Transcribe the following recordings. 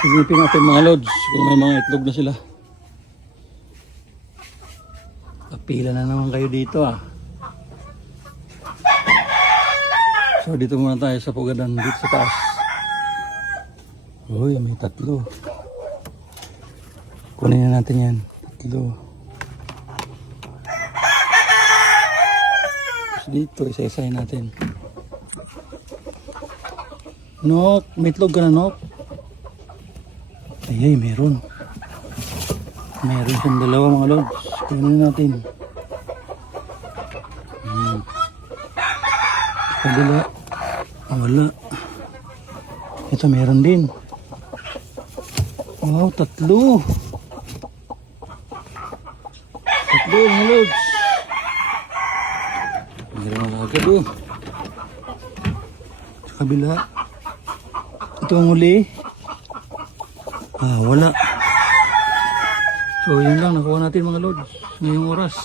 Silipin natin mga lods kung may mga itlog na sila. Papila na naman kayo dito ah. So dito muna tayo sa pugadan dito sa taas. Uy, may tatlo. Kunin na natin yan. Tatlo. Tapos dito, isa-isahin natin. Nok, may itlog ka na, Nok? Ay, meron. Meron siyang dalawa mga lods. Kunin natin. Kabila. Wala. Ito meron din. Wow, tatlo. Tatlo mga lods. Meron na agad oh. Sa kabila. Ito ang huli. Wala. So yun lang nakuha natin mga lods ngayong oras.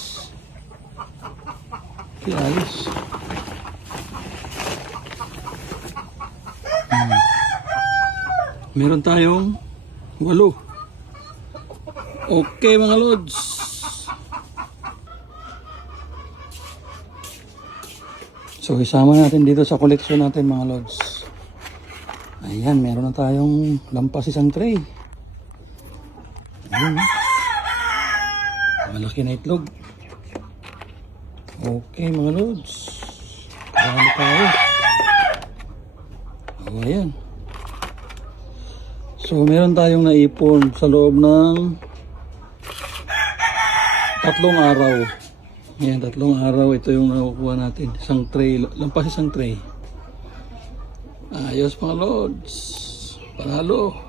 Okay, ayos. Meron tayong 8. Okay mga lods. So isama natin dito sa koleksyon natin mga lods. Ayan, meron na tayong lampas isang tray. Ayan. Malaki na itlog. Okay mga lods. Karami tayo. Ayan. So meron tayong naipon sa loob ng 3 araw. Ayan, 3 araw. Ito yung nakukuha natin. Isang tray. Lampas isang tray. Ayos mga lods. Panalo.